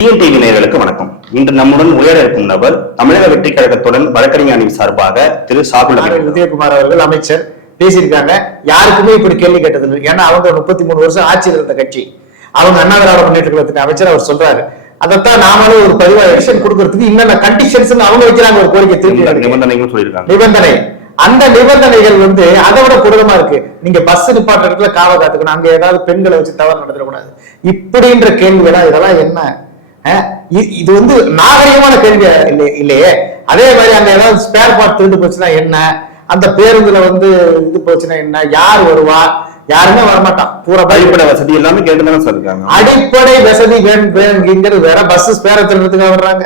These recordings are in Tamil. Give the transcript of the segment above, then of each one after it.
டிஎன்டிவி நேயர்களுக்கு வணக்கம். இன்று நம்முடன் உயர இருக்கும் நபர் தமிழக வெற்றி கழகத்துடன் வழக்கறிஞர் அணி சார்பாக திரு சாகுல். உதயகுமார் அவர்கள் அமைச்சர். பேசியிருக்காங்க. யாருக்குமே இப்படி கேள்வி கேட்டது ஏன்னா அவங்க முப்பத்தி மூணு வருஷம் ஆட்சியில் இருந்த கட்சி. அவங்க அண்ணா திராவிட முன்னேற்ற அமைச்சர் அவர் சொல்றாரு. அதைத்தான் நாமளும் ஒரு பதிவா எலெக்ஷன் கொடுக்கறதுக்கு என்னென்ன கண்டிஷன்ஸ் அவங்க வைக்கிறாங்க ஒரு கோரிக்கை திருப்பி. நிபந்தனைகளும் சொல்லியிருக்காங்க. நிபந்தனை. அந்த நிபந்தனைகள் வந்து அதை விட கொடூரமா இருக்கு. நீங்க பஸ் நிப்பாட்ட இடத்துல காவ காத்துக்கணும். அங்க ஏதாவது பெண்களை வச்சு தவறு நடத்தக்கூடாது. இப்படின்ற கேள்விகளா இதெல்லாம் என்ன? இது வந்து நாகரிகமான கேள்வி இல்லை- இல்லையே? அதே மாதிரி அங்க ஏதாவது ஸ்பேர் பார்ட் திருட்டு போச்சுன்னா என்ன? அந்த பேருந்துல வந்து இது போச்சுன்னா என்ன? யார் வருவா? யாருமே வரமாட்டான் பூரா அடிப்படை வசதி எல்லாமே கேட்டு தானே சார் இருக்காங்க. அடிப்படை வசதி வேணும் வேணுங்கிறது வேற பஸ் ஸ்பேர திருடுறதுக்காக வர்றாங்க.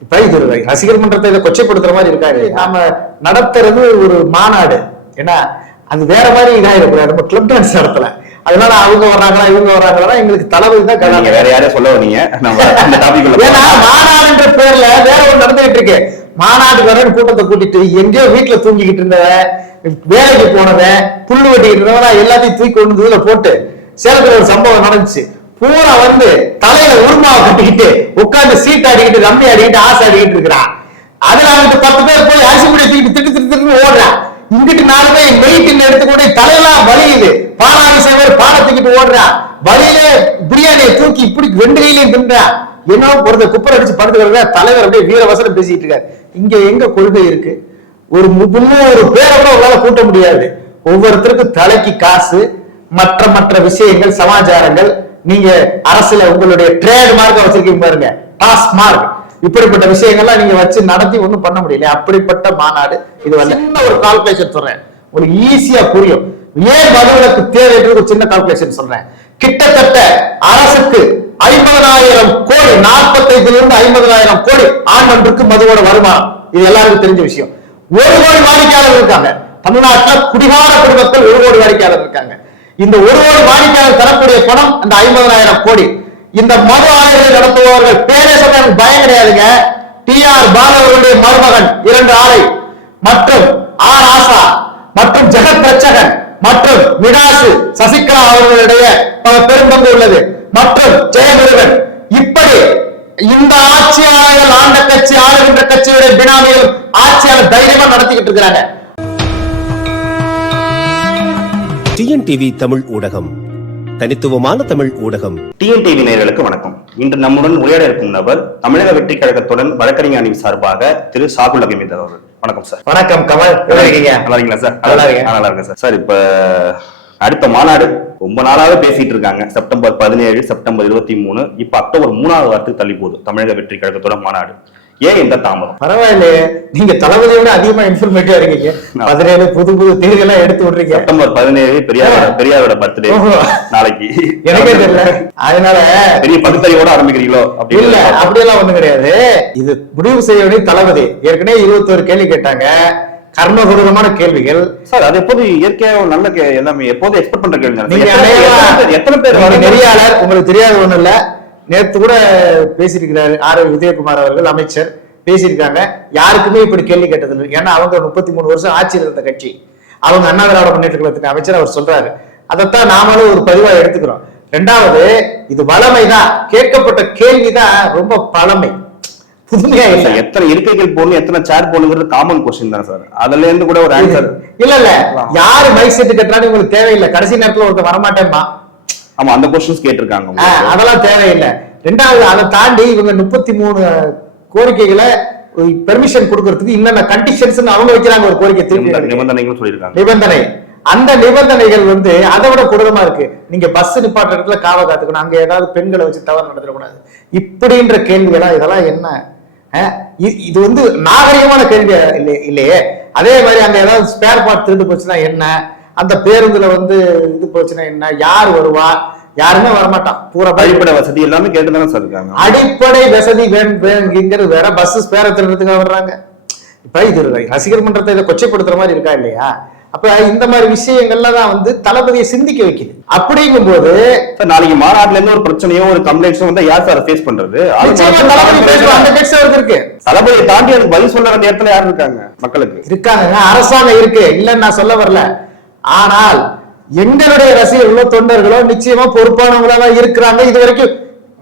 இப்ப இது ரசிகர் மன்றத்தை இதை கொச்சைப்படுத்துற மாதிரி இருக்காரு. நாம நடத்துறது ஒரு மாநாடு. ஏன்னா அது வேற மாதிரி இதாயிடக்கூடாது நம்ம கிளப் டான்ஸ் நடத்தல. அதனால அவங்க வர்றாங்களா இவங்க வர்றாங்களா எங்களுக்கு தளபதி தான் கதாநாயகன். வேற யாரையும் சொல்ல வரீங்க ஏன்னா மாநாடுன்ற பேர்ல வேற ஒண்ணு நடந்துகிட்டு இருக்கு. மாநாடு வரேன் கூட்டத்தை கூட்டிட்டு எங்கேயோ வீட்டுல தூங்கிக்கிட்டு இருந்தவன் வேலைக்கு போனவன் புல்லு வெட்டிக்கிட்டு இருந்தவன் எல்லாத்தையும் தூக்கி கொண்டு இதுல போட்டு சேலத்துல ஒரு சம்பவம் நடந்துச்சு. பூரா வந்து தலையில உருமாவை கட்டிக்கிட்டு உட்கார்ந்து சீட் ஆடிக்கிட்டு ரம்மி ஆடிக்கிட்டு ஆசை ஆடிக்கிட்டு இருக்கிறான். அதுல அவனுக்கு பத்து பேர் போய் அரிசி முடி தூக்கி திட்டு திட்டு திட்டு ஓடுறான். இங்கிட்டு நாலு பேர் வெயிட் எடுத்து கூட தலையெல்லாம் வலியுது. பாலாடி சேவர் பாலை தூக்கிட்டு ஓடுறான் வழியில பிரியாணியை தூக்கி இப்படி ரெண்டு கையிலையும் தின்றான் என்ன ஒருத்தர் குப்பர் அடிச்சு படுத்துக்கிறத தலைவர் அப்படியே வீரவசனம் பேசிட்டு இருக்காரு. இங்க எங்க கொள்கை இருக்கு? ஒரு மு- முந்நூறு பேரை கூட உங்களால கூட்ட முடியாது. ஒவ்வொருத்தருக்கும் தலைக்கு காசு மற்ற மற்ற விஷயங்கள் சமாச்சாரங்கள். நீங்க அரசுல உங்களுடைய ட்ரேட் மார்க்க வச்சிருக்கீங்க பாருங்க. டாஸ் மார்க் இப்படிப்பட்ட விஷயங்கள்லாம் நீங்க வச்சு நடத்தி ஒண்ணும் பண்ண முடியல. அப்படிப்பட்ட மாநாடு இது வந்து. சின்ன ஒரு கால்குலேஷன் சொல்றேன். உங்களுக்கு ஈஸியா புரியும். ஏன் மதுவிலக்கு என்று ஒரு சின்ன கால்குலேஷன் சொல்றேன். கிட்டத்தட்ட அரசுக்கு ஐம்பதனாயிரம் கோடி நாற்பத்தைந்துல இருந்து ஐம்பதனாயிரம் கோடி ஆண்டொன்றுக்கு மதுவோட வருமானம். இது எல்லாருக்கும் தெரிஞ்ச விஷயம். ஒரு கோடி வாடிக்கையாளர் இருக்காங்க. தமிழ்நாட்டில் குடிகார குடும்பத்தில் ஒரு கோடி வாடிக்கையாளர் இருக்காங்க. இந்த ஒரு கோடி வாடிக்கையாளர் தரக்கூடிய பணம் அந்த ஐம்பதனாயிரம் கோடி. இந்த மது ஆலைகளை நடத்துபவர்கள் பேரே சொல்ல எனக்கு பயம் கிடையாதுங்க. டி ஆர் பாலவர்களுடைய மருமகன் இரண்டு ஆலை மற்றும் ஆர். ஆசா மற்றும் ஜெகத் பிரச்சகன் மற்றும் மிடாசு சசிகலா அவர்களுடைய ப- பெரும்பங்கு உள்ளது. மற்றும் ஜெயமுருகன் இப்படி இந்த ஆட்சியாளர்கள் ஆண்ட கட்சி ஆளுகின்ற கட்சியுடைய பினாமிகள் ஆட்சியாளர் தைரியமா நடத்திக்கிட்டு இருக்கிறாங்க. டிஎன்டிவி தமிழ் ஊடகம். தனித்துவமான தமிழ் ஊடகம். டிஎன்டிவி நேயர்களுக்கு வணக்கம். இன்று நம்முடன் உயர இருக்கும் நபர் தமிழக வெற்றி கழகத்துடன் வழக்கறிஞர் அணி சார்பாக திரு சாகுல் அகமீத் அவர்கள். வணக்கம் சார் வணக்கம் கமல். எப்படி இருக்கீங்க? நல்லா இருக்கீங்களா சார் நல்லா இருக்கேன். நல்லா இருக்கேன் சார் சார் இப்ப அடுத்த மாநாடு ரொம்ப நாளாவே பேசிட்டு இருக்காங்க. செப்டம்பர் பதினேழு செப்டம்பர் இருபத்தி மூணு. இப்ப அக்டோபர் மூணாவது வாரத்துக்கு தள்ளி போகுது தமிழக வெற்றி கழகத்தோட மாநாடு. ஏன் இந்த தாமதம்? பரவாயில்லையே. நீங்க தளபதியோட அதிகமா இன்ஃபர்மேட்டிவா இருக்கீங்க. பதினேழு புது புது தேதியெல்லாம் எடுத்து விடுறீங்க செப்டம்பர் பதினேழு பெரியாரோட பெரியாரோட பர்த்டே. நாளைக்கு. எனக்கே தெரியல. அதனால பெரிய பகுத்தறிவோட ஆரம்பிக்கிறீங்களோ இல்ல அப்படின்னு அப்படியெல்லாம் ஒண்ணும் கிடையாது. இது முடிவு செய்ய வேண்டிய தளபதி. ஏற்கனவே இருபத்தோரு கேள்வி கேட்டாங்க. கர்மகுருதமான கேள்விகள். சார் அது எப்போது இயற்கையா ஒரு நல்ல எல்லாமே எப்போது எக்ஸ்பெக்ட் பண்ற கேள்வி எத்தனை பேர்? நெறியாளர். உங்களுக்கு தெரியாத ஒண்ணு இல்ல. நேத்து கூட பேசியிருக்கிறாரு ஆர் உதயகுமார் அவர்கள் அமைச்சர். பேசியிருக்காங்க. யாருக்குமே இப்படி கேள்வி கேட்டது இல்லை ஏன்னா அவங்க முப்பத்தி மூணு வருஷம் ஆட்சியில் இருந்த கட்சி. அவங்க அண்ணா திராவிட முன்னேற்ற கழகத்துக்கு அமைச்சர் அவர் சொல்றாரு. அதைத்தான் நாமளும் ஒரு பதிவா எடுத்துக்கிறோம். ரெண்டாவது இது வளமைதான். கேட்கப்பட்ட கேள்விதான் ரொம்ப பழமை. புதுமையா இல்லை எத்தனை இருக்கைகள் போடணும் எத்தனை சேர் போடணுங்கிறது காமன் கொஸ்டின் தானே சார். அதுல இருந்து கூட ஒரு ஆன்சர் இல்ல இல்ல. யாரு மைக் செட் கட்டுறான்னு உங்களுக்கு தேவையில்லை. கடைசி நேரத்துல ஒருத்தர் வரமாட்டேன்பா ஆமா அந்த கொஸ்டின்ஸ் கேட்டிருக்காங்க. அதெல்லாம் தேவையில்லை. ரெண்டாவது அதை தாண்டி இவங்க முப்பத்தி மூணு கோரிக்கைகளை பெர்மிஷன் கொடுக்கறதுக்கு என்னென்ன கண்டிஷன்ஸ் அவங்க வைக்கிறாங்க ஒரு கோரிக்கை திருப்பி நிபந்தனை- வைக்கிறாங்க. நிபந்தனைகளும் சொல்லியிருக்காங்க. நிபந்தனை. அந்த நிபந்தனைகள் வந்து அதை விட கொடூரமா இருக்கு. நீங்க பஸ் நிப்பாட்ட இடத்துல காவ காத்துக்கணும். அங்க ஏதாவது பெண்களை வச்சு தவறு நடத்தக்கூடாது இப்படின்ற கேள்விகளா இதெல்லாம் என்ன? இது வந்து நாகரிகமான கேள்வி இல்லை இல்லையே? அதே மாதிரி அங்க ஏதாவது ஸ்பேர் பார்ட் திருட்டு போச்சுன்னா என்ன? அந்த பேருந்துல வந்து இது போச்சுன்னா என்ன? யார் வருவா? யாருமே வரமாட்டான். பூரா அடிப்படை வசதி எல்லாமே கேட்டு தானே சார் இருக்காங்க. அடிப்படை வசதி வேணுங்கிறது வேற பஸ் ஸ்பேர திருடுறதுக்காக வர்றாங்க. இப்ப இது ரசிகர் மன்றத்தை இதை கொச்சைப்படுத்துற மாதிரி இருக்கா இல்லையா? அப்ப இந்த மாதிரி விஷயங்கள்ல தான் வந்து தளபதியை சிந்திக்க வைக்குது. அப்படிங்கும்போது சார் நாளைக்கு மாநாட்டுல இருந்து ஒரு பிரச்சனையோ ஒரு கம்ப்ளைண்ட்ஸோ வந்து யார் சார் ஃபேஸ் பண்றது? இருக்கு. தளபதியை தாண்டி எனக்கு பதில் வேண்டிய இடத்துல யார் இருக்காங்க மக்களுக்கு? இருக்காங்க அரசாங்கம் இருக்கு. இல்லைன்னு நான் சொல்ல வரல. ஆனால் எங்களுடைய ரசிகர்களோ தொண்டர்களோ நிச்சயமா பொறுப்பானவங்களா இருக்கிறாங்க. இது வரைக்கும்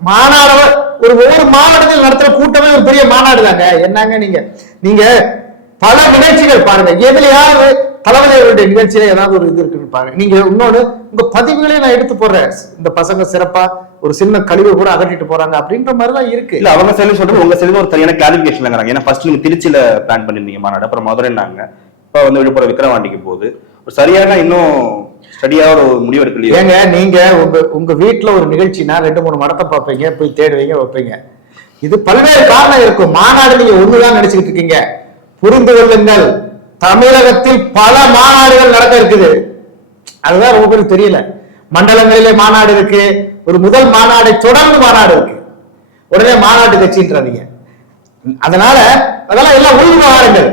மாநாடவர் ஒரு ஒவ்வொரு மாவட்டத்தில் நடத்துற கூட்டமே ஒரு பெரிய மாநாடு தாங்க. என்னங்க நீங்க? நீங்க பல நிகழ்ச்சிகள் பாருங்க. எதுலையாவது தளபதி அவருடைய நிகழ்ச்சியில ஏதாவது ஒரு இது இருக்குன்னு பாருங்க. நீங்க இன்னொன்னு உங்க பதிவுகளையும் நான் எடுத்து போடுறேன். இந்த பசங்க சிறப்பா ஒரு சின்ன கழிவு கூட அகற்றிட்டு போறாங்க அப்படின்ற மாதிரி தான் இருக்கு. இல்ல அவங்க சைடு சொல்றது உங்க சைடு ஒரு தனியான கிளாரிபிகேஷன் ஏன்னா ஃபர்ஸ்ட் நீங்க திருச்சியில பிளான் பண்ணிருந்தீங்க மாநாடு. அப்புறம் மதுரைன்னாங்க. இப்ப வந்து விழுப்புரம் விக்ரவாண்டிக்கு போகுது. சரியான இன்னும் ஸ்டடியா ஒரு முடிவு எடுக்கலையே? ஏங்க நீங்க உங்க உங்க வீட்டுல ஒரு நிகழ்ச்சினா ரெண்டு மூணு மடத்தை பார்ப்பீங்க போய் தேடுவீங்க வைப்பீங்க. இது பல்வேறு காரணம் இருக்கும். மாநாடு நீங்க ஒண்ணுதான் நினைச்சுட்டு இருக்கீங்க. புரிந்து கொள்ளுங்கள். தமிழகத்தில் பல மாநாடுகள் நடக்க இருக்குது. அதுதான் ரொம்ப பேருக்கு தெரியல. மண்டலங்களிலே மாநாடு இருக்கு. ஒரு முதல் மாநாடை தொடர்ந்து மாநாடு இருக்கு. உடனே மாநாட்டு கட்சின்றாதீங்க. அதனால அதெல்லாம் எல்லாம் உள் விவகாரங்கள்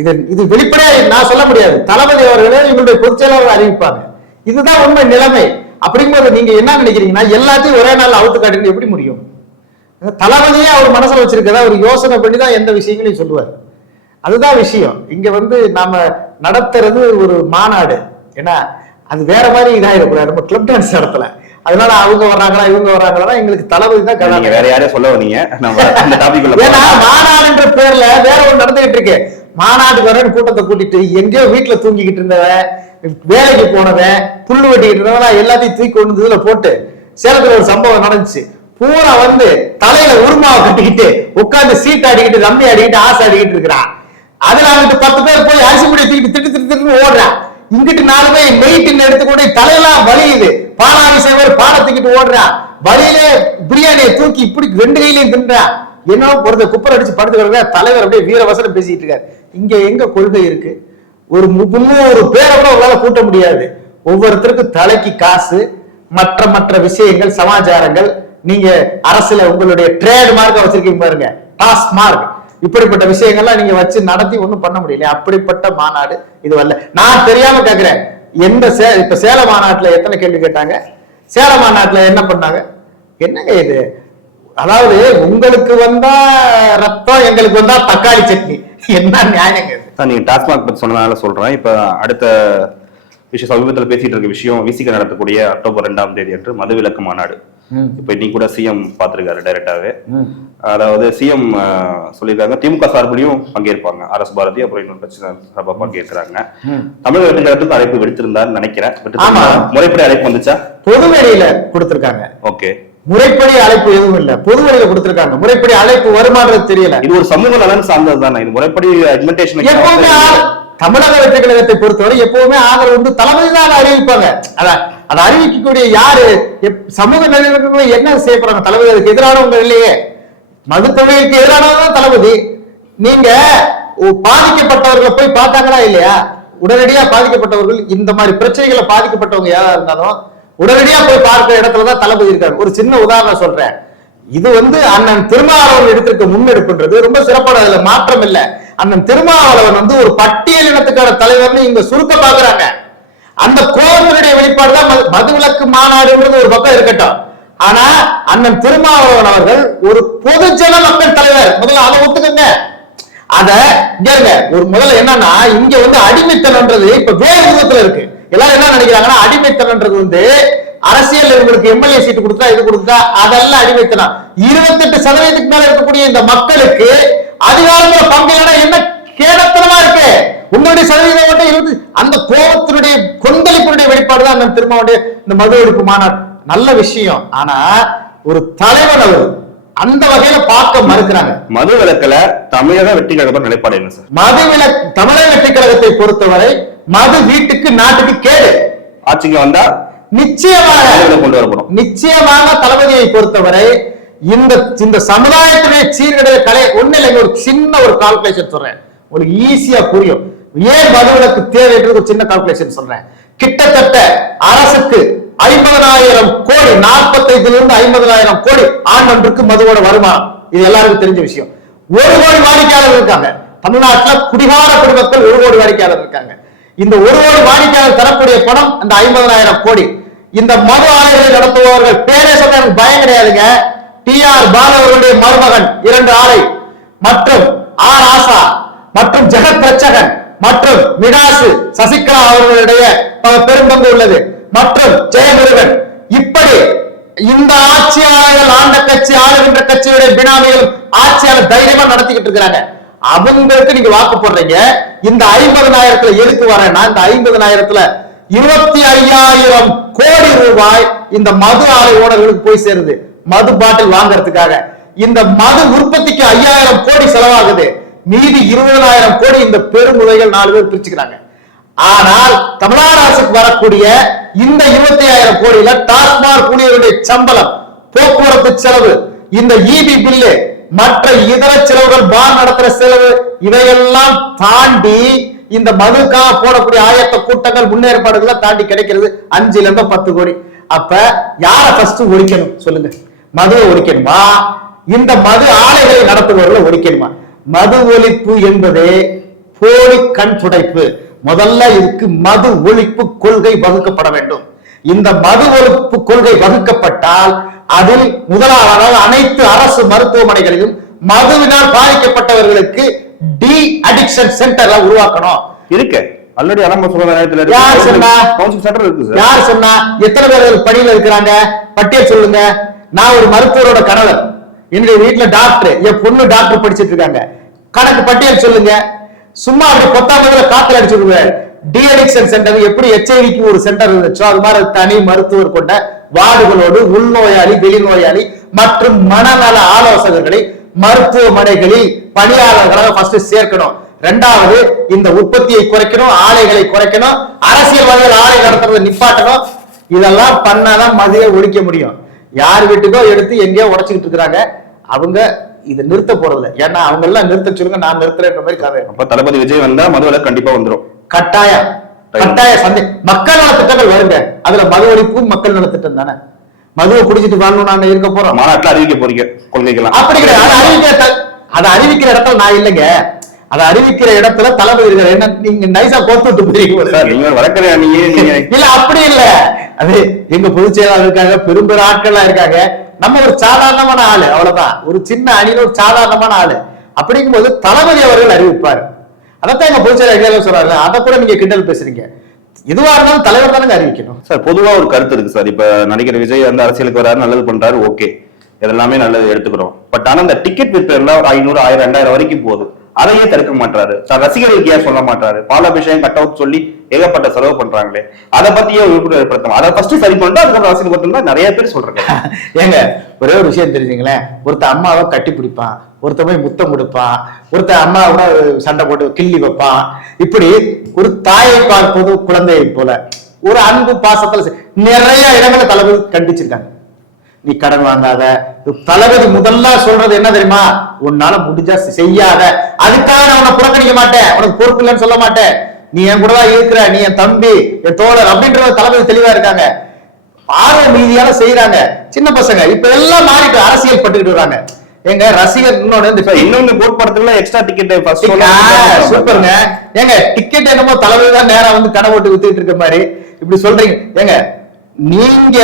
இது இது வெளிப்படையா நான் சொல்ல முடியாது. தளபதி அவர்களே எங்களுடைய பொதுச் செயலாளர் அறிவிப்பாங்க. இதுதான் உண்மை நிலைமை. அப்படிங்கும்போது நீங்க என்ன நினைக்கிறீங்கன்னா எல்லாத்தையும் ஒரே நாள் அவுத்து காட்டுறது எப்படி முடியும்? தளபதியே அவர் மனசுல வச்சிருக்கதா ஒரு யோசனை பண்ணி தான் எந்த விஷயங்களையும் சொல்லுவார். அதுதான் விஷயம். இங்க வந்து நாம நடத்துறது ஒரு மாநாடு. ஏன்னா அது வேற மாதிரி இதாயிடக்கூடாது. நம்ம கிளப் டான்ஸ் நடத்தல. அதனால அவங்க வர்றாங்களா இவங்க வர்றாங்களா எங்களுக்கு தளபதி தான் கதை வேற யாரையும் சொல்ல வந்தீங்க நம்ம மாநாடுன்ற பேர்ல வேற ஒண்ணு நடந்துகிட்டு இருக்கு. மாநாட்டுக்கு வரேன் கூட்டத்தை கூட்டிட்டு எங்கேயோ வீட்டுல தூங்கிக்கிட்டு இருந்தவன் வேலைக்கு போனவன் புல் வெட்டிக்கிட்டு இருந்தவன் எல்லாத்தையும் தூக்கி கொண்டு வந்து இதுல போட்டு சேலத்துல ஒரு சம்பவம் நடந்துச்சு. பூரா வந்து தலையில உருமாவை கட்டிக்கிட்டு உட்காந்து சீட் அடிக்கிட்டு ரம்மி அடிக்கிட்டு ஆசை ஆடிக்கிட்டு இருக்கிறான். அதுல அங்கிட்டு பத்து பேர் போய் அரிசி முடியை தூக்கிட்டு திட்டு திட்டு திட்டு ஓடுறான். இங்கிட்டு நாலு பேர் நெய்ட்டு எடுத்து கொண்டு தலையெல்லாம் வலியுது. பாலாவி சேவர் பாலை தூக்கிட்டு ஓடுறான். வழியிலே பிரியாணியை தூக்கி இப்படி ரெண்டு கையிலையும் தின்றான். என்ன ஒருத்த குப்பர் அடிச்சு படுத்து கிடக்க தலைவர் அப்படியே வீரவசனம் பேசிட்டு இருக்காரு. இங்க எங்க கொள்கை இருக்கு? ஒரு முன்னூறு பேரை கூட உங்களால கூட்ட முடியாது. ஒவ்வொருத்தருக்கும் தலைக்கு காசு மற்ற மற்ற விஷயங்கள் சமாச்சாரங்கள் நீங்க அரசுல உங்களுடைய ட்ரேட் மார்க்க வச்சிருக்கீங்க பாருங்க. டாஸ் மார்க் இப்படிப்பட்ட விஷயங்கள்லாம் நீங்க வச்சு நடத்தி ஒண்ணும் பண்ண முடியல. அப்படிப்பட்ட மாநாடு இது வரல. நான் தெரியாம கேக்குறேன். எந்த சே இப்ப சேலம் மாநாட்டுல எத்தனை கேள்வி கேட்டாங்க? சேலம் மாநாட்டுல என்ன பண்ணாங்க? என்னங்க இது? அதாவது உங்களுக்கு வந்தா ரத்தம் எங்களுக்கு வந்தா தக்காளி சட்னி. என்ன நியாயங்க சார் நீங்க டாஸ்மாக் பத்தி சொன்னதால சொல்றேன். இப்ப அடுத்த விஷயம் சமீபத்தில் பேசிட்டு இருக்க விஷயம் விசிக நடத்தக்கூடிய அக்டோபர் ரெண்டாம் தேதி அன்று மதுவிலக்கு மாநாடு. இப்ப இன்னைக்கு கூட சிஎம் பார்த்திருக்காரு டைரக்டாவே. அதாவது சிஎம் சொல்லியிருக்காங்க. திமுக சார்பிலையும் பங்கேற்பாங்க. அரசு பாரதி அப்புறம் இன்னொரு கட்சி சார்பா பங்கேற்கிறாங்க. தமிழக வெற்றிடத்துக்கு அழைப்பு விடுத்திருந்தாருன்னு நினைக்கிறேன். முறைப்படி அழைப்பு வந்துச்சா? பொதுவெளியில கொடுத்திருக்காங்க. ஓகே. முறைப்படி அழைப்பு எதுவும் இல்ல. பொதுவெளியில கொடுத்திருக்காங்க. முறைப்படி அழைப்பு வருமானது தெரியல. இது ஒரு சமூக நலன் சார்ந்தது தானே. இது முறைப்படி அட்மெண்டேஷன் எப்பவுமே தமிழக வெற்றி கழகத்தை பொறுத்தவரை எப்பவுமே ஆதரவு வந்து தளபதி தான் அறிவிப்பாங்க. அத அதை அறிவிக்கக்கூடிய யாரு? சமூக நிலைமைகள் என்ன செய்ய போறாங்க? தளபதி அதுக்கு எதிரானவங்க இல்லையே. மது தொழிலுக்கு எதிரானவங்க தளபதி. நீங்க பாதிக்கப்பட்டவர்களை போய் பார்த்தாங்களா இல்லையா? உடனடியா பாதிக்கப்பட்டவர்கள் இந்த மாதிரி பிரச்சனைகளை பாதிக்கப்பட்டவங்க யாரா இருந்தாலும் உடனடியா போய் பார்க்கிற இடத்துல தான் தளபதி இருக்காரு. ஒரு சின்ன உதாரணம் சொல்றேன். இது வந்து அண்ணன் திருமாவளவன் எடுத்திருக்க முன்னெடுப்புன்றது. ரொம்ப சிறப்பான அதுல மாற்றம் இல்ல. அண்ணன் திருமாவளவன் வந்து ஒரு பட்டியல் இனத்துக்கான தலைவர்னு இங்க சுருக்க பாக்குறாங்க. அந்த கோவிலுடைய வெளிப்பாடு தான் மதுவிலக்கு மாநாடுன்றது ஒரு பக்கம் இருக்கட்டும். ஆனா அண்ணன் திருமாவளவன் அவர்கள் ஒரு பொதுஜன மக்கள் தலைவர். முதல்ல அதை ஒத்துக்கங்க. அத இங்க ஒரு முதல்ல என்னன்னா இங்க வந்து அடிமைத்தனம்ன்றது இப்ப வேறு விதத்துல இருக்கு. எல்லாரும் என்ன நினைக்கிறாங்கன்னா அடிமைத்தனம்ன்றது வந்து அரசியல் இவங்களுக்கு எம்எல்ஏ சீட்டு கொடுத்தா இது கொடுத்தா அதெல்லாம் அடிமைத்தனம். இருபத்தெட்டு சதவீதத்துக்கு மேல இருக்கக்கூடிய இந்த மக்களுக்கு அதிகாரத்துல பங்கு இல்லைன்னா என்ன கேடத்தனமா இருக்கு? உங்களுடைய சதவீதம் மட்டும் இருபது அந்த கோபத்தினுடைய கொந்தளிப்பினுடைய வெளிப்பாடு தான் அந்த திருமாவுடைய இந்த மது ஒழிப்பு மாநாடு. நல்ல விஷயம். ஆனா ஒரு தலைவன் அவர் அந்த வகையில பார்க்க மறுக்கிறாங்க. மது விலக்குல தமிழக வெற்றி கழகத்தோட நிலைப்பாடு என்ன சார்? மது விலக்கு தமிழக வெற்றி கழகத்தை பொறுத்தவரை மது வீட்டுக்கு நாட்டுக்கு கேடு. ஆட்சிக்கு வந்தா நிச்சயமாக கொண்டு வரப்படும். நிச்சயமாக தளபதியை பொறுத்தவரை இந்த இந்த சமுதாயத்துடைய சீர்கடைய கலை ஒண்ணு இல்லைங்க ஒரு சின்ன ஒரு கால்குலேஷன் சொல்றேன். உங்களுக்கு ஈஸியா புரியும். ஏன் மதுவிலக்கு தேவைன்றது ஒரு சின்ன கால்குலேஷன் சொல்றேன். கிட்டத்தட்ட அரசுக்கு ஐம்பதனாயிரம் கோடி நாற்பத்தைந்துல இருந்து ஐம்பதனாயிரம் கோடி ஆண் ஒன்றுக்கு மதுவோட வருமானம். இது எல்லாருக்கும் தெரிஞ்ச விஷயம். ஒரு கோடி வாடிக்கையாளர் இருக்காங்க. தமிழ்நாட்டுல குடிகார குடிமக்கள் ஒரு கோடி வாடிக்கையாளர் இருக்காங்க. இந்த ஒரு ஒரு வாடிக்கையாளர் தரக்கூடிய பணம் அந்த ஐம்பதனாயிரம் கோடி. இந்த மது ஆலைகளை நடத்துபவர்கள் பேரே சொல்ல எனக்கு பயம் கிடையாதுங்க. டி ஆர் பாலு அவர்களுடைய மருமகன் இரண்டு ஆலை. மற்றும் ஆர். ஆசா மற்றும் ஜெகத் பிரச்சகன் மற்றும் மிடாசு சசிகலா அவர்களுடைய பெரும்பங்கு உள்ளது. மற்றும் ஜெயமுருகன். இப்படி இந்த ஆட்சியாளர்கள் ஆண்ட கட்சி ஆளுகின்ற கட்சியுடைய பினாமிகள் ஆட்சியாளர் தைரியமா நடத்திக்கிட்டு இருக்கிறாங்க. அவங்களுக்கு நீங்க வாக்கு போடுறீங்க. இந்த ஐம்பதனாயிரத்துல எதுக்கு வரேன்னா இந்த ஐம்பதனாயிரத்துல இருபத்தி ஐயாயிரம் கோடி ரூபாய் இந்த மது ஆலை ஓனர்களுக்கு போய் சேருது. மது பாட்டில் வாங்குறதுக்காக. இந்த மது உற்பத்திக்கு ஐயாயிரம் கோடி செலவாகுது. மீதி இருபதனாயிரம் கோடி இந்த பெருமுறைகள் நாலு பேர் பிரிச்சுக்கிறாங்க. ஆனால் தமிழ்நாடு அரசுக்கு வரக்கூடிய இந்த இருபத்தி ஆயிரம் கோடியில டாஸ்மாக் ஊழியர்களுடைய சம்பளம் போக்குவரத்து செலவு இந்த இபி பில்லு மற்ற இதர செலவுகள் பார் நடத்துற செலவு இதையெல்லாம் தாண்டி இந்த மதுக்காக போடக்கூடிய ஆயத்த கூட்டங்கள் முன்னேற்பாடுகளை தாண்டி கிடைக்கிறது அஞ்சுல இருந்து பத்து கோடி. அப்ப யார ஃபர்ஸ்ட் ஒழிக்கணும் சொல்லுங்க. மதுவை ஒழிக்கணுமா? இந்த மது ஆலைகளை நடத்துபவர்களை ஒழிக்கணுமா? மது ஒழிப்பு என்பதே போலி கண் துடைப்பு. முதல்ல இதுக்கு மது ஒழிப்பு கொள்கை வகுக்கப்பட வேண்டும். இந்த மது ஒழிப்பு கொள்கை வகுக்கப்பட்டால் அதில் முதலாவதாக அனைத்து அரசு மருத்துவமனைகளிலும் மதுவினால் பாதிக்கப்பட்டவர்களுக்கு டி அடிக்ஷன் சென்டர்ல உருவாக்கணும். இருக்கு. ஆல்ரெடி ஆரம்ப சுகாதார யார் சொன்னா? கவுன்சில் சென்டர் இருக்கு சார் யார் சொன்னா? எத்தனை பேர் பணியில இருக்கிறாங்க? பட்டியல் சொல்லுங்க. நான் ஒரு மருத்துவரோட கணவர். என்னுடைய வீட்டுல டாக்டர் என் பொண்ணு டாக்டர் படிச்சிட்டு இருக்காங்க. கணக்கு பட்டியல் சொல்லுங்க. சும்மா அப்படி பொத்தாமதுல காத்துல அடிச்சுடுங்க டி டிஎடிக்ஷன் சென்டர் எப்படி எச்ஐவிக்கு ஒரு சென்டர் இருந்துச்சோ அது மாதிரி தனி மருத்துவர் கொண்ட வார்டுகளோடு உள்நோயாளி வெளிநோயாளி மற்றும் மனநல ஆலோசகர்களை மருத்துவமனைகளில் பணியாளர்களாக ஃபர்ஸ்ட் சேர்க்கணும். ரெண்டாவது இந்த உற்பத்தியை குறைக்கணும் ஆலைகளை குறைக்கணும் அரசியல்வாதிகள் ஆலை நடத்துறதை நிப்பாட்டணும். இதெல்லாம் பண்ணாதான் மதிய ஒழிக்க முடியும். யார் வீட்டுக்கோ எடுத்து எங்கேயோ உடைச்சுக்கிட்டு இருக்கிறாங்க. அவங்க இதை நிறுத்த போறது ஏன்னா அவங்க எல்லாம் நிறுத்த சொல்லுங்க நான் நிறுத்துறேன்ற மாதிரி கதை. அப்ப தளபதி விஜய் வந்தா மதுவில கண்டிப்பா வந்துடும் கட்டாயம். கட்டாய சந்தை. மக்கள் நல திட்டங்கள் வருங்க. அதுல மது ஒழிப்பு மக்கள் நல திட்டம் தானே? மதுவை குடிச்சிட்டு வாழணும் நான் இருக்க போறோம். மாநாட்டுல அறிவிக்க போறீங்க கொள்கைகள்லாம். அப்படி கிடையாது. அதை அறிவிக்கிற அதை அறிவிக்கிற இடத்துல நான் இல்லைங்க. அதை அறிவிக்கிற இடத்துல தளபதி இருக்காரு என்ன நீங்க நைசா கோத்து விட்டு போறீங்க. சார் நீங்க வழக்கறிஞா நீங்க? நீங்க இல்ல அப்படி இல்ல. அது எங்க பொதுச் செயலாளர் இருக்காங்க பெரும்பெரு ஆட்கள்லாம் இருக்காங்க. நம்ம ஒரு சாதாரணமான ஆளு அவ்வளவுதான். ஒரு சின்ன அணியில ஒரு சாதாரணமான ஆளு. அப்படிங்கும்போது தளபதி அவர்கள் அறிவிப்பார். அதைத்தான் எங்க பொதுச் செயலாளர் சொல்றாரு அதை கூட நீங்க கிண்டல் பேசுறீங்க. எதுவா இருந்தாலும் தலைவர் தானே அறிவிக்கணும். சார் பொதுவா ஒரு கருத்து இருக்கு சார். இப்ப நடிகர் விஜய் வந்து அரசியலுக்கு வராரு நல்லது பண்றாரு ஓகே. இதெல்லாமே நல்லது எடுத்துக்கிறோம். பட் ஆனா இந்த டிக்கெட் விற்பனை ஒரு ஐநூறு ஆயிரம் ரெண்டாயிரம் வரைக்கும் போகுது அதையே தடுக்க மாட்டாரு சார் ரசிகர்களுக்கு ஏன் சொல்ல மாட்டாரு பாலாபிஷேகம் கட் அவுட் சொல்லி ஏகப்பட்ட செலவு பண்றாங்களே. அதை பத்தியே விழிப்புணர்வு அதை ஃபர்ஸ்ட் சரி பண்ணிட்டு அதுக்கப்புறம் அரசியல் பத்தி நிறைய பேர் சொல்றாங்க. ஏங்க ஒரே ஒரு விஷயம் தெரிஞ்சுங்களேன். ஒருத்த அம்மாவை கட்டி பிடிப்பான். ஒருத்த போய் முத்தம் கொடுப்பான். ஒருத்த அம்மாவோட சண்டை போட்டு கிள்ளி வைப்பான். இப்படி ஒரு தாயை பார்ப்பது குழந்தையை போல. ஒரு அன்பு பாசத்துல நிறைய இடங்களை தலைவர் கண்டிச்சிருக்காங்க. நீ கடன் வாங்காத. தளபதி முதல்ல சொல்றது என்ன தெரியுமா? உன்னால முடிஞ்சா செய்யாத. அதுக்காக நான் உன்னை புறக்கணிக்க மாட்டேன். உனக்கு பொறுப்பு இல்லைன்னு சொல்ல மாட்டேன். நீ என் கூட தான் இருக்கிற நீ என் தம்பி என் தோழர் அப்படின்ற தளபதி தெளிவா இருக்காங்க. ஆர்வ மீதியால செய்யறாங்க சின்ன பசங்க இப்ப எல்லாம் மாறிட்டு அரசியல் பட்டுக்கிட்டு வராங்க எங்க ரசிகர் இன்னொன்னு இன்னொன்னு போட் படத்துல எக்ஸ்ட்ா டிக்கெட் சூப்பருங்க. ஏங்க டிக்கெட் என்னமோ தலைவர் தான் நேரா வந்து கடை போட்டு வித்துட்டு இருக்க மாதிரி. இப்படி சொல்றீங்க. ஏங்க நீங்க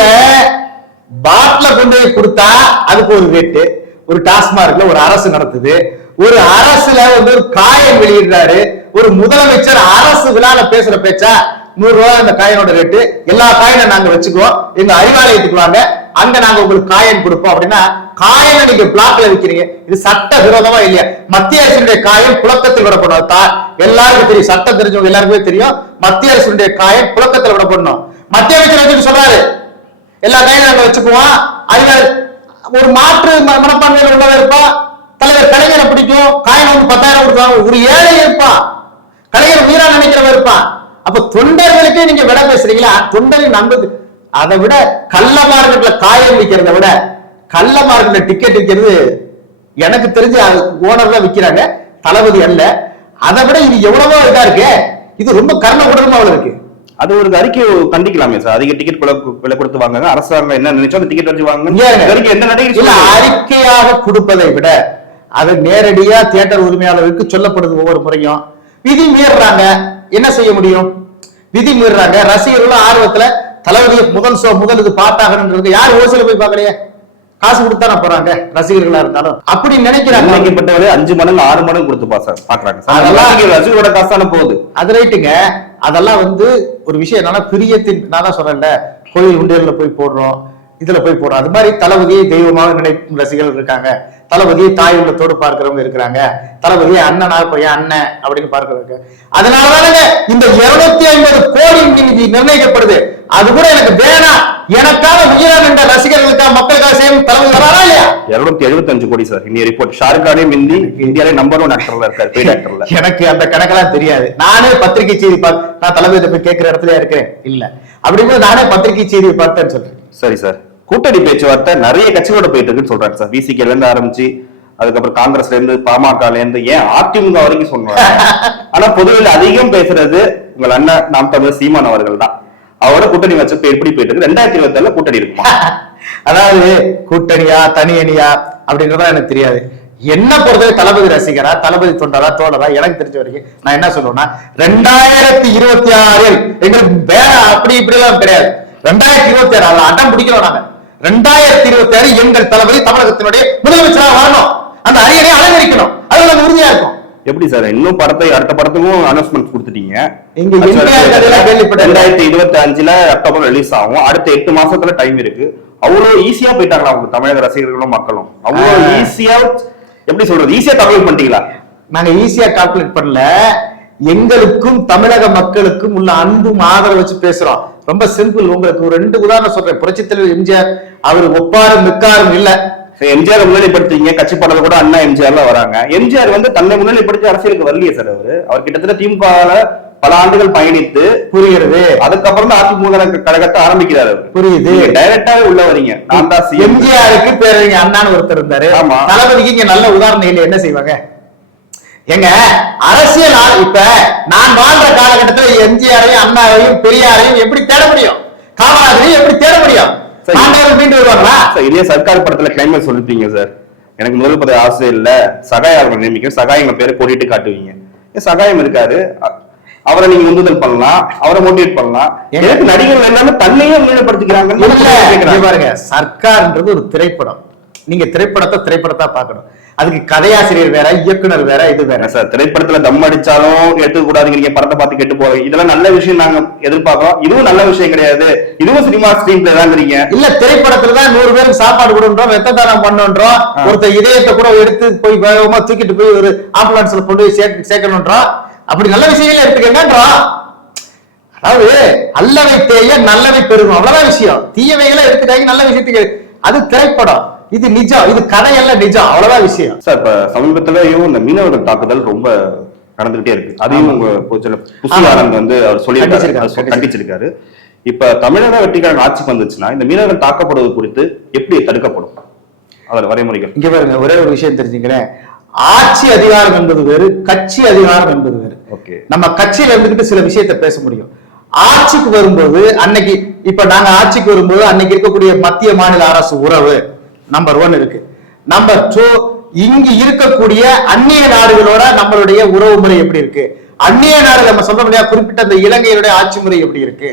பாட்டில கொண்டு போய் கொடுத்தா அதுக்கு ஒரு ரேட்டு ஒரு டாஸ்மார்க்ல ஒரு அரசு நடத்துது. ஒரு அரசுல வந்து ஒரு காயம் வெளியிடுறாரு. ஒரு முதலமைச்சர் அரசு விழால பேசுற பேச்சா நூறு ரூபாய் அந்த காயினோட ரேட்டு எல்லா காயினை நாங்க வச்சுக்குவோம். எங்க அறிவாலயத்துக்கு வாங்க. அங்க நாங்க உங்களுக்கு காயின் கொடுப்போம். அப்படின்னா காயினை நீங்க பிளாக்ல விற்கிறீங்க இது சட்ட விரோதமா இல்லையா? மத்திய அரசுடைய காயம் புழக்கத்தில் விடப்படும் தா. எல்லாருக்கும் தெரியும். சட்டம் தெரிஞ்சவங்க எல்லாருக்குமே தெரியும். மத்திய அரசுடைய காயம் புழக்கத்தில் விடப்படணும். மத்திய அமைச்சர் சொல்றாரு எல்லா காயினும் நாங்க வச்சுக்குவோம் அதுல ஒரு மாற்று ம- மனப்பான்மையில உள்ளவர் இருப்பா. தலைவர் கலைஞரை பிடிக்கும். காயின் வந்து பத்தாயிரம் கொடுத்தாங்க ஒரு ஏழை இருப்பான் கலைஞர் உயிரா நினைக்கிறவர் இருப்பான் அப்ப தொண்டர்களுக்கே நீங்க விட பேசுறீங்களா? தொண்டரின் நம்புது. அதை விட கள்ள மார்க்கெட்ல காயம் விற்கிறத விட கள்ள மார்க்கெட்ல டிக்கெட் விற்கிறது எனக்கு தெரிஞ்சு ஓனர் தான் விற்கிறாங்க தளபதி அல்ல. அதை விட இது எவ்வளவோ இதா இருக்கு. இது ரொம்ப கர்ண உடனமா இருக்கு. அது ஒரு அறிக்கை கண்டிக்கலாமே சார். அதிக டிக்கெட் விலை கொடுத்து வாங்குங்க. அரசாங்கம் என்ன நினைச்சோ அந்த டிக்கெட் வச்சு நடிகர் இல்ல சொல்லல. அறிக்கையாக கொடுப்பதை விட அது நேரடியா தியேட்டர் உரிமையாளருக்கு சொல்லப்படுது ஒவ்வொரு முறையும். விதி மீறுறாங்க. என்ன செய்ய முடியும்? விதி மீறுறாங்க. ரசிகர்களும் ஆர்வத்துல தளபதியை முதல் ஷோ முதல் இது பார்த்தாகணுன்றது யார் ஓசில போய் பார்க்கலையே? காசு கொடுத்தானே போறாங்க? ரசிகர்களா இருந்தாலும். அப்படி நினைக்கிறாங்க. நிர்ணயிக்கப்பட்டவரே அஞ்சு மடங்கு ஆறு மடங்கு கொடுத்து பாக்குறாங்க. அதெல்லாம் ரசிகரோட காசு தானே போகுது. அது ரைட்டுங்க. அதெல்லாம் வந்து ஒரு விஷயம் என்னன்னா பிரியத்தின் நான் தான் சொல்றேன்ல கோயில் உண்டியல்ல போய் போடுறோம் இதுல போய் போடுறோம். அது மாதிரி தளபதியை தெய்வமாக நினைக்கும் ரசிகர்கள் இருக்காங்க. தளபதியை தாய் உள்ளத்தோடு பார்க்கிறவங்க இருக்கிறாங்க. தளபதியை அண்ணனா பையன் அண்ணன் அப்படின்னு பார்க்கறவங்க. அதனாலதானங்க இந்த இருநூத்தி ஐம்பது கோடி நிதி நிர்ணயிக்கப்படுது. அது கூட எனக்கு வேணாம் எனக்காக உயிரம் என்ற ரசிகர்களுக்காக மக்களுக்காக செய்யும் தளபதி வராரா இல்லையா? இருநூத்தி எழுபத்தஞ்சு கோடி சார். இன்னைய ரிப்போர்ட் ஷாருக் கானே மிந்தி இந்தியாவிலே நம்பர் ஒன் ஆக்டர்ல இருக்காரு பெய்ட் ஆக்டர்ல எனக்கு அந்த கணக்கெல்லாம் தெரியாது. நானே பத்திரிகை செய்தி பார்த்து நான் தளபதி போய் கேட்கிற இடத்துல இருக்கிறேன்? இல்ல. அப்படிங்கும்போது நானே பத்திரிகை செய்தியை பார்த்தேன்னு சொல்றேன். சரி சார். கூட்டணி பேச்சுவார்த்தை நிறைய கட்சிகளோட போயிட்டு இருக்குன்னு சொல்றாங்க சார். விசிகேல இருந்து ஆரம்பிச்சு அதுக்கப்புறம் காங்கிரஸ்ல இருந்து பாமகல இருந்து ஏன் அதிமுக வரைக்கும் சொல்றாங்க ஆனா பொதுவில் அதிகம் பேசுறது உங்கள் அண்ணன் நாம் தமிழர் சீமான் அவர்கள் தான். அவரோட கூட்டணி வச்சு எப்படி போயிட்டு இருக்கு ரெண்டாயிரத்தி இருபத்தி ஏழுல கூட்டணி இருக்குமா? அதாவது கூட்டணியா தனியணியா அப்படின்றதா எனக்கு தெரியாது. என்ன பொறுத்தவரை தளபதி ரசிகரா தளபதி தொண்டரா தோழரா எனக்கு தெரிஞ்ச வரைக்கும் நான் என்ன சொல்லுவேன்னா ரெண்டாயிரத்தி இருபத்தி ஆறில் எங்களுக்கு வேற அப்படி இப்படி எல்லாம் கிடையாது. ரெண்டாயிரத்தி இருபத்தி ஆறு அதுல அடம் பிடிக்கிறோம் நாங்க ரெண்டாயிரத்தி இருபத்தி ஆறு எங்கள் தளபதி தமிழகத்தினுடைய முதலமைச்சராக வரணும். அந்த அரியணை அலங்கரிக்கணும். அது நாங்க உறுதியா இருக்கும். எப்படி சார்? இன்னும் படத்தை அடுத்த படத்துக்கும் அனௌன்ஸ்மெண்ட் கொடுத்துட்டீங்க. ரெண்டாயிரத்தி இருபத்தி அஞ்சுல அக்டோபர் ரிலீஸ் ஆகும். அடுத்த எட்டு மாசத்துல டைம் இருக்கு. அவ்வளவு ஈஸியா போயிட்டாங்களா அவங்க தமிழக ரசிகர்களும் மக்களும்? அவ்வளவு. ஈஸியா எப்படி சொல்றது? ஈஸியா தமிழ் பண்ணிட்டீங்களா? நாங்க ஈஸியா கால்குலேட் பண்ணல. எங்களுக்கும் தமிழக மக்களுக்கும் உள்ள அன்பும் ஆதரவு வச்சு பேசுறோம். ரொம்ப சிம்பிள் உங்களுக்கு ஒரு ரெண்டு உதாரணம் சொல்றேன். புரட்சித் தலைவர் எம்ஜிஆர் அவர் ஒப்பாரும் மிக்காரும் இல்ல. எம்ஜிஆர் முன்னிலைப்படுத்தீங்க கட்சி பாடல கூட அண்ணா எம்ஜிஆர்ல வராங்க. எம்ஜிஆர் வந்து தன்னை முன்னிலைப்படுத்தி அரசியலுக்கு வரலையே சார் அவரு. அவர் கிட்டத்தட்ட திமுக பல ஆண்டுகள் பயணித்து புரிகிறது. அதுக்கப்புறம் தான் அதிமுக கழகத்தை ஆரம்பிக்கிறாரு அவரு. புரியுது. டைரக்டாவே உள்ள வரீங்க. நான் தான் எம்ஜிஆருக்கு பேரறிஞர் அண்ணான்னு ஒருத்தர் இருந்தாரு. ஆமா. தளபதிக்கு இங்க நல்ல உதாரணம் இல்லை என்ன செய்வாங்க? எங்க அரசியல் இப்ப நான் வாழ்ற காலகட்டத்துல எம்ஜிஆரையும் அண்ணாவையும் பெரியாரையும் எப்படி தேட முடியும்? காமராஜரையும் எப்படி தேட முடியும்? சரி. இதே சர்க்கார் படத்துல கிளைமேட் சொல்லிட்டீங்க சார். எனக்கு முதல் பதவி ஆசை இல்ல. சகாயம் நியமிக்க சகாயங்க பேரை கோடிட்டு காட்டுவீங்க. சகாயம் இருக்காரு? அவரை நீங்க உந்துதல் பண்ணலாம். அவரை மோட்டிவேட் பண்ணலாம்? எனக்கு நடிகர்கள் எல்லாமே தன்னையே கேக்குறாங்க. பாருங்க. சர்க்கார்ன்றது ஒரு திரைப்படம். நீங்க திரைப்படத்தை திரைப்படத்தா பார்க்கணும். அதுக்கு கதையாசிரியர் வேற இயக்குனர் வேற இது வேற. சார் திரைப்படத்துல தம் அடிச்சாலும் எடுத்துக்க கூடாதுங்கிறீங்க படத்தை பார்த்து கெட்டு போறீங்க இதெல்லாம் நல்ல விஷயம் நாங்க எதிர்பார்க்கிறோம். இதுவும் நல்ல விஷயம் கிடையாது. இதுவும் சினிமா ஸ்கிரீன் பிளே தாங்கிறீங்க இல்ல திரைப்படத்துல தான் நூறு பேருக்கு சாப்பாடு கொடுன்றோம் தானம் பண்ணோன்றோம். ஒருத்தர் இதயத்தை கூட எடுத்து போய் வேகமா தூக்கிட்டு போய் ஒரு ஆம்புலன்ஸ்ல கொண்டு போய் சேர்க்க சேர்க்கணுன்றோம். அப்படி நல்ல விஷயங்கள எடுத்துக்கங்கன்றோம். அதாவது அல்லவை தேய நல்லவை பெருகும். அவ்வளவுதான் விஷயம். தீயவைகளை எடுத்துட்டாங்க நல்ல விஷயத்துக்கு அது திரைப்படம். இது நிஜம் இது கதையல்ல நிஜம் அவ்வளவுதான் விஷயம். சார் இப்ப சமீபத்திலயும் இந்த மீனவர்கள் தாக்குதல் ரொம்ப நடந்துகிட்டே இருக்கு. அதையும் உங்க பொதுச்செயலர் புசி ஆமா. ஆனந்த் வந்து அவர் சொல்லியிருக்காரு கண்டிச்சிருக்காரு, இப்ப தமிழக வெற்றிக்காரன் ஆட்சிக்கு வந்துச்சுன்னா இந்த மீனவர்கள் தாக்கப்படுவது குறித்து எப்படி தடுக்கப்படும்? அதோட வரைமுறைகள். இங்க பாருங்க ஒரே ஒரு விஷயம் தெரிஞ்சுக்கிறேன். ஆட்சி அதிகாரம் என்பது வேறு கட்சி அதிகாரம் என்பது வேறு. ஓகே. நம்ம கட்சியில இருந்துகிட்டு சில விஷயத்தை பேச முடியும். ஆட்சிக்கு வரும்போது அன்னைக்கு இப்ப நாங்க ஆட்சிக்கு வரும்போது அன்னைக்கு இருக்கக்கூடிய மத்திய மாநில அரசு உறவு. நம்பர் ஒன் இருக்கு. நம்பர் டூ இங்கு இருக்கக்கூடிய அந்நிய நாடுகளோட நம்மளுடைய உறவு முறை எப்படி இருக்கு? அந்நிய நாடு நம்ம சொல்ற முடியாது குறிப்பிட்ட அந்த இலங்கையினுடைய ஆட்சி முறை எப்படி இருக்கு?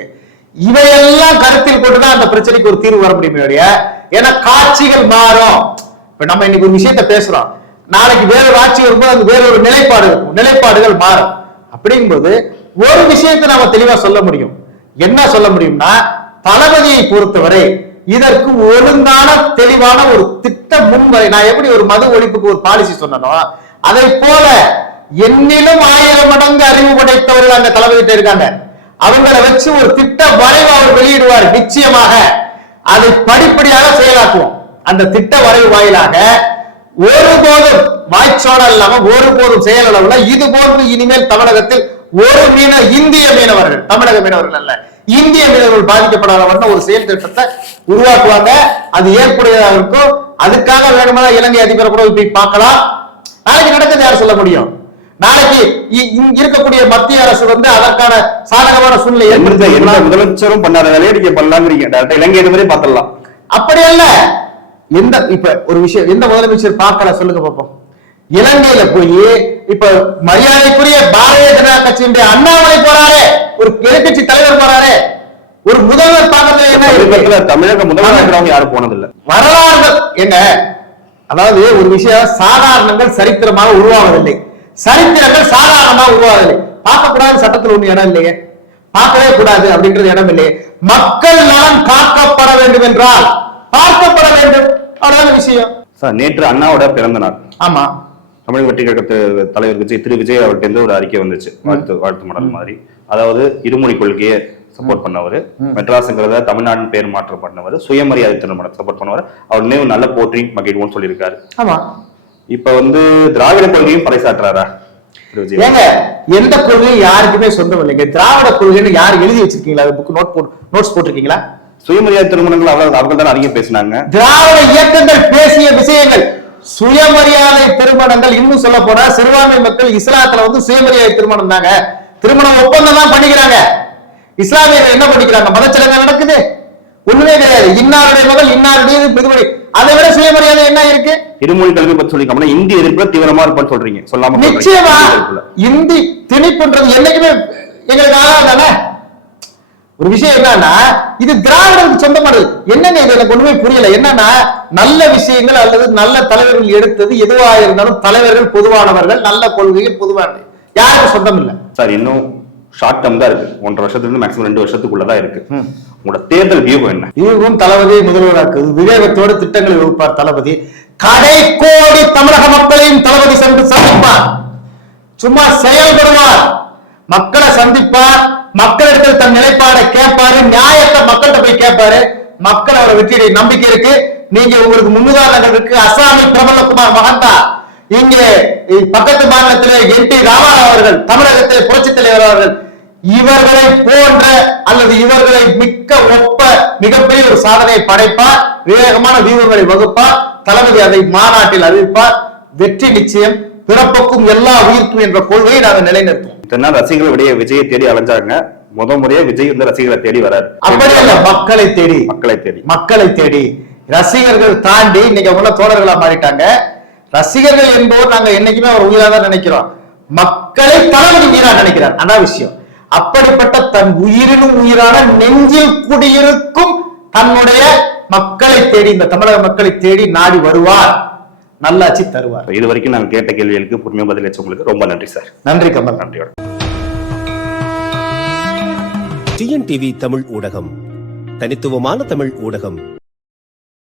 இவையெல்லாம் கருத்தில் கொண்டுதான் அந்த பிரச்சனைக்கு ஒரு தீர்வு வர முடியுமே ஏன்னா காட்சிகள் மாறும். இப்ப நம்ம இன்னைக்கு ஒரு விஷயத்த பேசுறோம். நாளைக்கு வேறொரு ஆட்சி வரும்போது அது வேற ஒரு நிலைப்பாடு இருக்கும். நிலைப்பாடுகள் மாறும். அப்படிங்கும்போது ஒரு விஷயத்தை நாம தெளிவா சொல்ல முடியும். என்ன சொல்ல முடியும்னா தளபதியை பொறுத்தவரை இதற்கு ஒழுங்கான தெளிவான ஒரு திட்ட முன்வரை நான் எப்படி ஒரு மது ஒழிப்புக்கு ஒரு பாலிசி சொன்னனோ அதை போல என்னிலும் ஆயிரம் மடங்கு அறிவு படைத்தவர்கள் அங்க தளபதிட்ட இருக்காங்க. அவங்கள வச்சு ஒரு திட்ட வரைவு அவர் வெளியிடுவார் நிச்சயமாக. அதை படிப்படியாக செயலாக்குவோம். அந்த திட்ட வரைவு வாயிலாக ஒருபோதும் வாய்ச்சோட இல்லாம ஒருபோதும் செயலளவுல இது போன்று இனிமேல் தமிழகத்தில் ஒரு மீன இந்திய மீனவர்கள் தமிழக மீனவர்கள் அல்ல இந்திய மீனவர்கள் பாதிக்கப்படாத வண்ணம் ஒரு செயல் திட்டத்தை உருவாக்குவாங்க. அது ஏற்புடையதாக இருக்கும். அதுக்காக வேணுமானா இலங்கை அதிபரை கூட போய் பார்க்கலாம். நாளைக்கு நடக்குது யார் சொல்ல முடியும்? நாளைக்கு இருக்கக்கூடிய மத்திய அரசு வந்து அதற்கான சாதகமான சூழ்நிலை ஏற்படுத்தி முதலமைச்சரும் பண்ணாத வேலையை பண்ணலாங்கிறீங்க. டேரக்டா இலங்கை அதிபரே பார்த்துடலாம். அப்படி அல்ல. எந்த இப்ப ஒரு விஷயம் எந்த முதலமைச்சர் பார்க்கல சொல்லுங்க பாப்போம். இலங்கையில போய் இப்ப மரியாதைக்குரிய பாரதிய ஜனதா கட்சியினுடைய அண்ணாமலை போறாரு. ஒரு எதிர்க்கட்சி தலைவர் போறாரு. ஒரு முதல்வர் பார்க்கறதுல என்ன தமிழக முதலமைச்சரவங்க யாரும் போனதில்லை. வரலாறுகள் எங்க அதாவது ஒரு விஷயம் சாதாரணங்கள் சரித்திரமாக உருவாவதில்லை. சரித்திரங்கள் சாதாரணமாக உருவாவதில்லை. பார்க்க கூடாது சட்டத்தில் ஒண்ணு இடம் இல்லையே. பார்க்கவே கூடாது அப்படின்றது இடம் இல்லையே. மக்கள் நலன் காக்கப்பட வேண்டும் என்றால் பார்க்கப்பட வேண்டும். அவ்வளவுதான் விஷயம். சார் நேற்று அண்ணாவோட பிறந்த நாள். ஆமா. தமிழக வெற்றி கழக தி- தலைவர் விஜய் திரு விஜய் அவர்கிட்ட ஒரு அறிக்கை வந்துச்சு. வாழ்த்து வாழ்த்து மடல் மாதிரி. அதாவது இருமொழி கொள்கையை சப்போர்ட் பண்ணவர். மெட்ராஸ்ங்கிறத தமிழ்நாடு பேர் மாற்றம் பண்ணவர். சுயமரியாதை திருமணம் சப்போர்ட் பண்ணவர். அவர் நினைவு நல்ல போற்றி மகிழ்வோம்னு சொல்லியிருக்காரு. ஆமா. இப்ப வந்து திராவிட கொள்கையும் விஜய்? ஏங்க எந்த கொள்கையும் யாருக்குமே சொந்தம் இல்லைங்க. திராவிட கொள்கைன்னு யார் எழுதி வச்சிருக்கீங்களா? புக் நோட் போட் நோட்ஸ் போட்டிருக்கீங்களா? சுயமரியாதை திருமணங்கள் அவங்க அவங்க தான் அதிகம் பேசினாங்க. திராவிட இயக்கங்கள் பேசிய விஷயங்கள். சுயமரியாதை திருமணங்கள் இன்னும் சொல்ல போனா சிறுபான்மை மக்கள் இஸ்லாத்துல வந்து சுயமரியாதை திருமணம் தாங்க. திருமணம் ஒப்பந்தம் தான் பண்ணிக்கிறாங்க. இஸ்லாமியர்கள் என்ன பண்ணிக்கிறாங்க? மதச்சடங்கு நடக்குது. ஒண்ணுமே கிடையாது. இன்னாருடைய மகள் இன்னாருடைய இதுபடி அதை விட சுயமரியாதை என்ன இருக்கு? இருமொழி கல்வி பத்தி சொல்லிக்காம இந்திய எதிர்ப்புல தீவிரமா இருப்பான்னு சொல்றீங்க. சொல்லாம. நிச்சயமா. இந்தி திணிப்புன்றது என்னைக்குமே எங்களுக்கு ஆகாது தானே? ஒரு விஷயம் என்னன்னா இது திராவிடருக்கு சொந்தமானது. என்னங்க இது எனக்கு ஒண்ணுமே புரியல. என்னன்னா நல்ல விஷயங்கள் அல்லது நல்ல தலைவர்கள் எடுத்தது எதுவா இருந்தாலும் தலைவர்கள் பொதுவானவர்கள் நல்ல கொள்கைகள் பொதுவானது யாருக்கும் சொந்தம் இல்ல? சார் இன்னும் ஷார்ட் டேர்ம் தான் இருக்கு. ஒன்றரை வருஷத்துல இருந்து மேக்ஸிமம் ரெண்டு வருஷத்துக்குள்ளதான் இருக்கு. உங்களோட தேர்தல் வியூகம் என்ன? இதுவும் தளபதி முதல்வராக்குது விவேகத்தோடு திட்டங்களை வகுப்பார் தளபதி. கடைக்கோடி தமிழக மக்களையும் தளபதி சென்று சந்திப்பார். சும்மா செயல்படுவார். மக்களை சந்திப்பார். மக்களிடத்தில் தன் நிலைப்பாடை கேட்பாரு நியாயத்தை மக்கள்கிட்ட போய் கேட்பாரு. மக்கள் அவரை வெற்றியுடைய நம்பிக்கை இருக்கு. நீங்க உங்களுக்கு முன்னுதாரணம் இருக்கு. அசாமில் பிரபலகுமார் மகந்தா. இங்கே பக்கத்து மாநிலத்திலே என் டி ராமாராவ் அவர்கள் தமிழகத்திலே புரட்சி தலைவர் அவர்கள் இவர்களை போன்ற அல்லது இவர்களை மிக்க ஒப்ப மிகப்பெரிய ஒரு சாதனையை படைப்பார் விவேகமான வீரர்களை வகுப்பார் தளபதி அதை மாநாட்டில் அறிவிப்பார். வெற்றி நிச்சயம் பிறப்புக்கும் எல்லா உயிர்க்கும் என்ற கொள்கையை நாங்கள் நிலைநிறுத்துவோம். இத்தனை ரசிகர்கள் விடைய விஜயை தேடி அலைஞ்சாங்க. முத முறையா விஜய் வந்து ரசிகர்களை தேடி வராரு. அப்படி அல்ல மக்களை தேடி. மக்களை தேடி. மக்களை தேடி. ரசிகர்கள் தாண்டி இன்னைக்கு அவங்க தோழர்களா மாறிட்டாங்க. ரசிகர்கள் என்போர் நாங்க என்னைக்குமே அவர் உயிரா தான் நினைக்கிறோம். மக்களை தளபதி உயிரா நினைக்கிறார். அதான் விஷயம். அப்படிப்பட்ட தன் உயிரினும் உயிரான நெஞ்சில் குடியிருக்கும் தன்னுடைய மக்களை தேடி இந்த தமிழக மக்களை தேடி நாடி வருவார். நல்லாட்சி தருவார். இது வரைக்கும் நாங்க கேட்ட கேள்விகளுக்கு பொறுமையா பதிலளிச்சவங்களுக்கு ரொம்ப நன்றி சார். நன்றி கமல். நன்றியோட. டிஎன்டிவி தமிழ் ஊடகம் தனித்துவமான தமிழ் ஊடகம்.